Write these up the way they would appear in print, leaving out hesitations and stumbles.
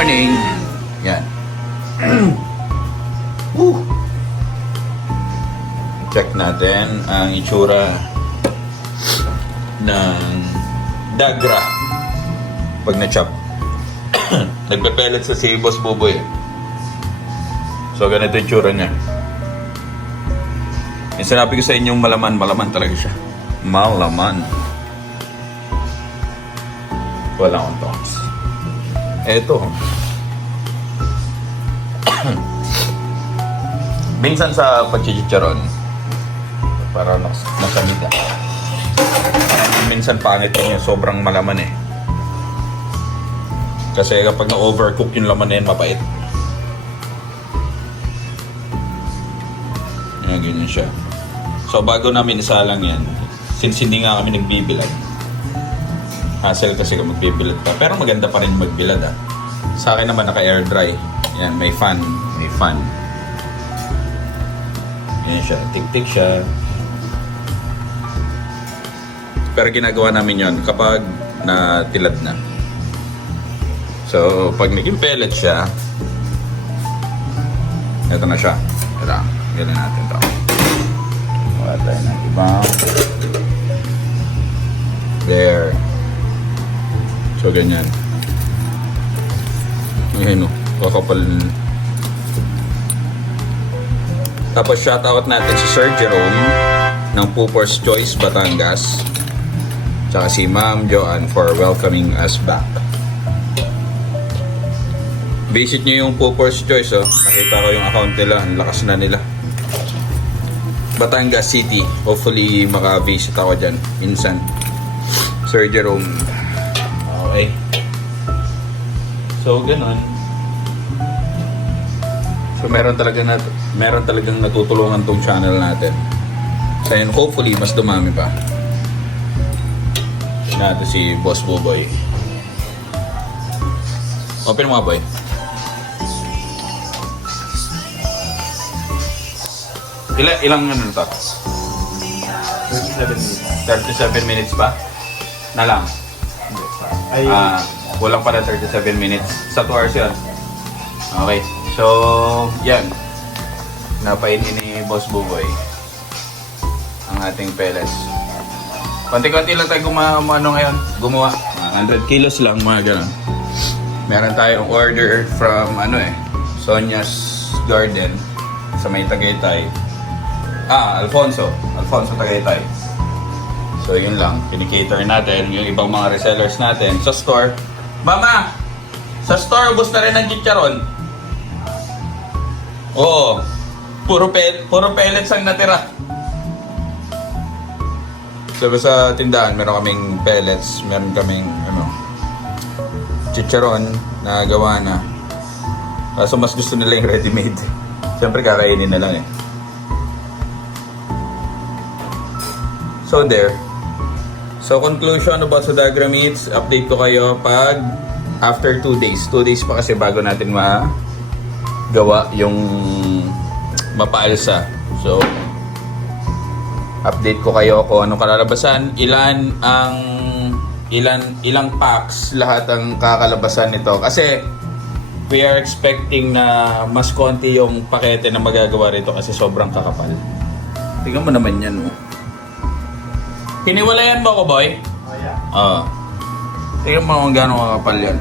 morning. Yan. Woo. Check natin ang itsura ng dagra pag na-chop. Nagpe-pellet sa si Boss Buboy. So ganito yung itsura niya. Yung sinabi ko sa inyong malaman talaga siya. Malaman. Wala akong tongs. Eto. Minsan sa pagchichicharon, para nasamid na. Minsan pangit yun yung sobrang malaman eh. Kasi kapag na-overcook yung laman na yun, mapait. Yan, ganyan siya. So bago namin isalang yan, since hindi nga kami nagbibilad, hassle kasi kung magbibilad pa. Pero maganda pa rin magbilad ah. Sa akin naman naka-air dry. Yan, may fan. May fan. Yan siya, tik-tik siya. Pero ginagawa namin yon kapag natilad na. So, pag naging pellet siya, ito na siya. Ito, gano'n natin ito. Wala tayo ng ibang. There. So, ganyan. Ayan o, kakapal. Tapos, shoutout natin si Sir Jerome ng Pooper's Choice, Batangas. Tsaka si Ma'am Joanne for welcoming us back. Visit nyo yung Pooper's Choice, oh. Nakita ko yung account nila. Ang lakas na nila. Batangas City. Hopefully, maka-visit ako dyan. Minsan. Sir Jerome. Okay. So, ganun. So, meron talagang natutulungan tong channel natin. So, yun, hopefully, mas dumami pa. Natin si Boss Buboy. Open mo nga, boy. Ilang ano to? 37 minutes. 37 minutes ba? Na lang. Ay, Walang para 37 minutes. Sa 2 hours yun. Okay. So, yan. Napainin ni Boss Buboy ang ating pellets. Konti-konti lang tayo gumawa. 100 kilos lang, mga ganun. Meron tayong order from Sonia's Garden sa may Tagaytay. Alfonso Tagaytay. So yun lang, pinikater natin yung ibang mga resellers natin sa store. Mama! Sa store, ubos na rin ang chicharon. Oo. Puro pellets ang natira. So sa tindahan, meron kaming pellets, meron kaming chicharon na gawa na. Kaso mas gusto nila yung ready-made. Siyempre kakainin na lang eh. So there. So conclusion about sa Dagra Meats, update ko kayo pag after 2 days. 2 days pa kasi bago natin magawa yung mapaalsa. So update ko kayo kung anong kalalabasan, ilang packs lahat ang kakalabasan nito. Kasi we are expecting na mas konti yung pakete na magagawa rito kasi sobrang kakapal. Tingnan mo naman yan, oh. Hiniwalayan mo ko, boy? yeah. Tingnan mo kung gano'ng kakapal yan.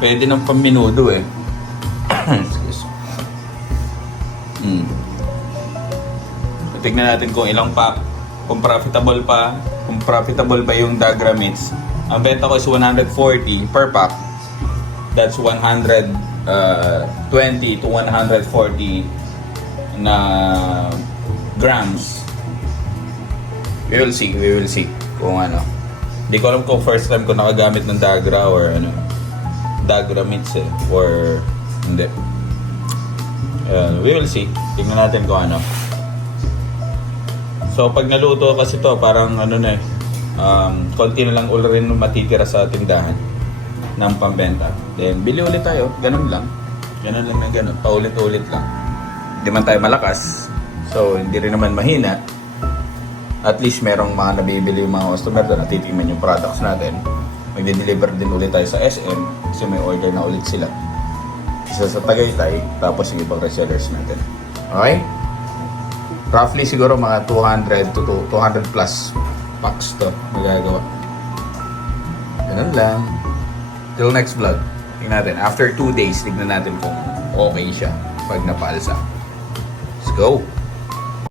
Pwede ng pamminudo eh. Excuse me. So, tignan natin kung ilang pack. Kung profitable pa yung Dagra Meats. Ang benta ko is 140 per pack. That's 120 to 140 na grams. We will see kung ano. Hindi ko alam kung first time ko nakagamit ng Dagra or Dagra Meats or hindi. We will see. Tingnan natin kung ano. So pag naluto kasi to parang konti na lang ulit rin matitira sa tindahan ng pambenta. Then bili ulit tayo, ganun lang. Paulit-ulit lang. Hindi man tayo malakas. So hindi rin naman mahina. At least merong mga nabibili yung mga customer doon, natitingnan yung products natin. magde-deliver din ulit tayo sa SM kasi may order na ulit sila. Isa sa Tagaytay, tapos yung ibang resellers natin. Okay? Roughly siguro mga 200 to 200 plus packs to magagawa. Ganun lang. Till next vlog. Tingnan natin. After 2 days, tignan natin kung okay siya pag napaalsa. Let's go!